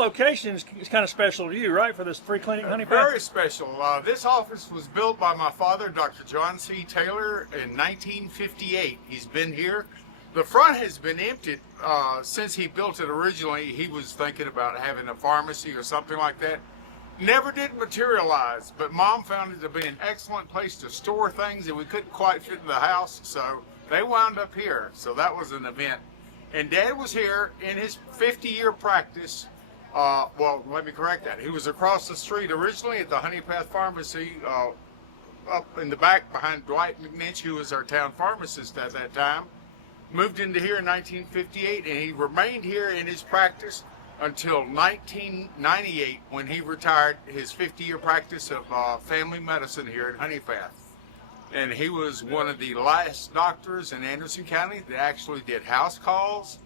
location is kind of special to you, right, for this free clinic in Honea Path? Very special. This office was built by my father, Dr. John C. Taylor, in 1958. He's been here. The front has been emptied since he built it originally. He was thinking about having a pharmacy or something like that. Never did materialize, but Mom found it to be an excellent place to store things that we couldn't quite fit in the house, so they wound up here. So that was an event. And Dad was here in his 50-year practice. Well, let me correct that. He was across the street originally at the Honea Path Pharmacy, up in the back behind Dwight McNinch, who was our town pharmacist at that time. Moved into here in 1958, and he remained here in his practice until 1998, when he retired his 50-year practice of family medicine here in Honea Path. And he was one of the last doctors in Anderson County that actually did house calls,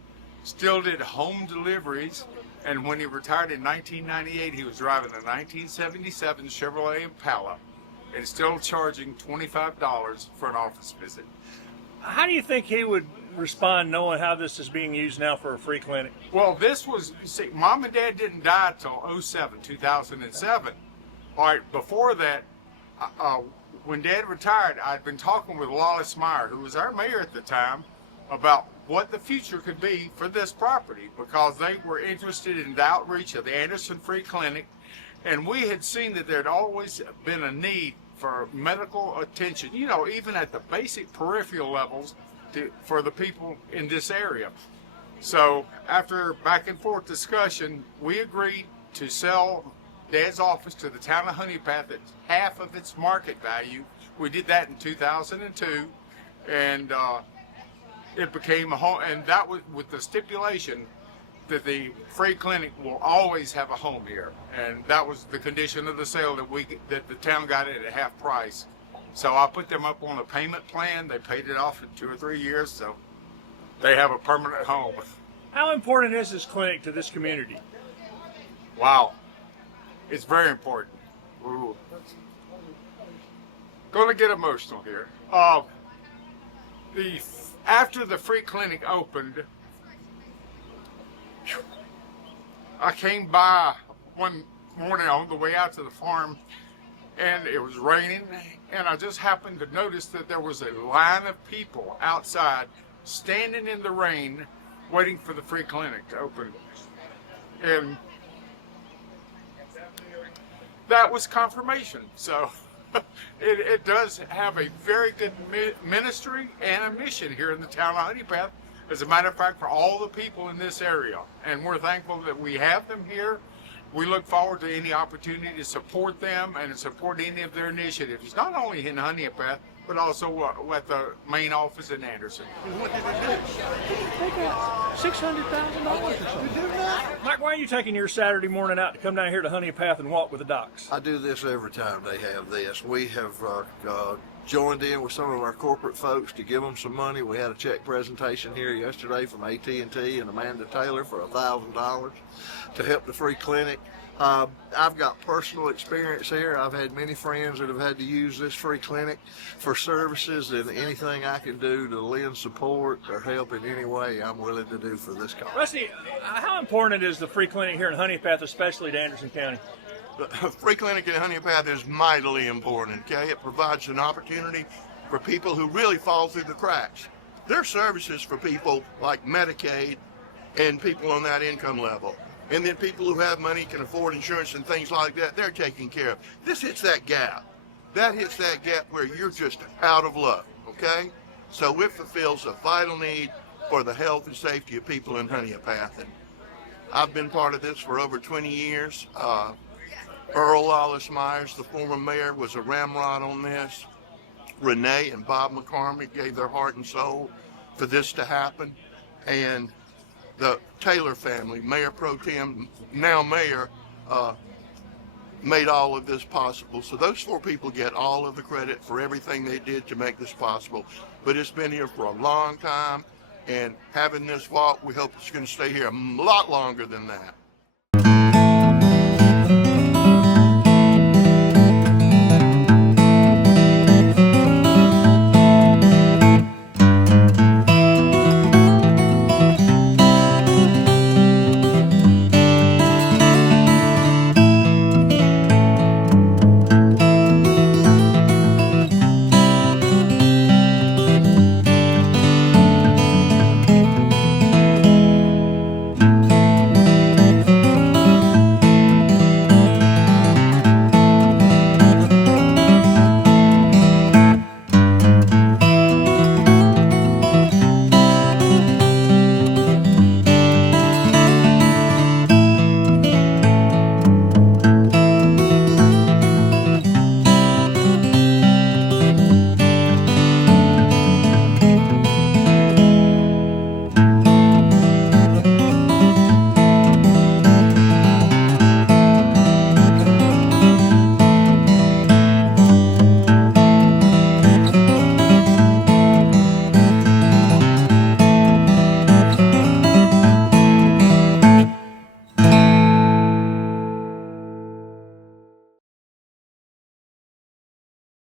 still did home deliveries, and when he retired in 1998, he was driving a 1977 Chevrolet Impala and still charging $25 for an office visit. How do you think he would respond knowing how this is being used now for a free clinic? Well, this was, see, Mom and Dad didn't die until 2007. All right, before that, when Dad retired, I'd been talking with Wallace Meyer, who was our mayor at the time, about what the future could be for this property, because they were interested in the outreach of the Anderson Free Clinic, and we had seen that there'd always been a need for medical attention, you know, even at the basic peripheral levels for the people in this area. So after back and forth discussion, we agreed to sell Dad's office to the town of Honea Path at half of its market value. We did that in 2002, and it became a home, and that was with the stipulation that the free clinic will always have a home here, and that was the condition of the sale, that the town got it at half price. So I put them up on a payment plan. They paid it off in 2 or 3 years, so they have a permanent home. How important is this clinic to this community? Wow, it's very important. Ooh. Going to get emotional here. After the free clinic opened, I came by one morning on the way out to the farm, and it was raining, and I just happened to notice that there was a line of people outside standing in the rain waiting for the free clinic to open. And that was confirmation. So it does have a very good ministry and a mission here in the town of Honea Path. As a matter of fact, for all the people in this area, and we're thankful that we have them here. We look forward to any opportunity to support them and to support any of their initiatives, not only in Honea Path, but also at the main office in Anderson. What did they do? They got $600,000 or something. Mike, why are you taking your Saturday morning out to come down here to Honea Path and walk with the docs? I do this every time they have this. We have joined in with some of our corporate folks to give them some money. We had a check presentation here yesterday from AT&T and Amanda Taylor for $1,000 to help the free clinic. I've got personal experience here. I've had many friends that have had to use this free clinic for services, and anything I can do to lend support or help in any way, I'm willing to do for this cause. Rusty, how important is the free clinic here in Honea Path, especially to Anderson County? The free clinic in Honea Path is mightily important, okay? It provides an opportunity for people who really fall through the cracks. There are services for people like Medicaid and people on that income level. And then people who have money, can afford insurance and things like that, they're taken care of. This hits that gap. That hits that gap where you're just out of luck, okay? So it fulfills a vital need for the health and safety of people in Honea Path. And I've been part of this for over 20 years. Earl Wallace Myers, the former mayor, was a ramrod on this. Renee and Bob McCormick gave their heart and soul for this to happen. And the Taylor family, Mayor Pro Tem, now Mayor, made all of this possible. So those 4 people get all of the credit for everything they did to make this possible. But it's been here for a long time, and having this vault, we hope it's going to stay here a lot longer than that.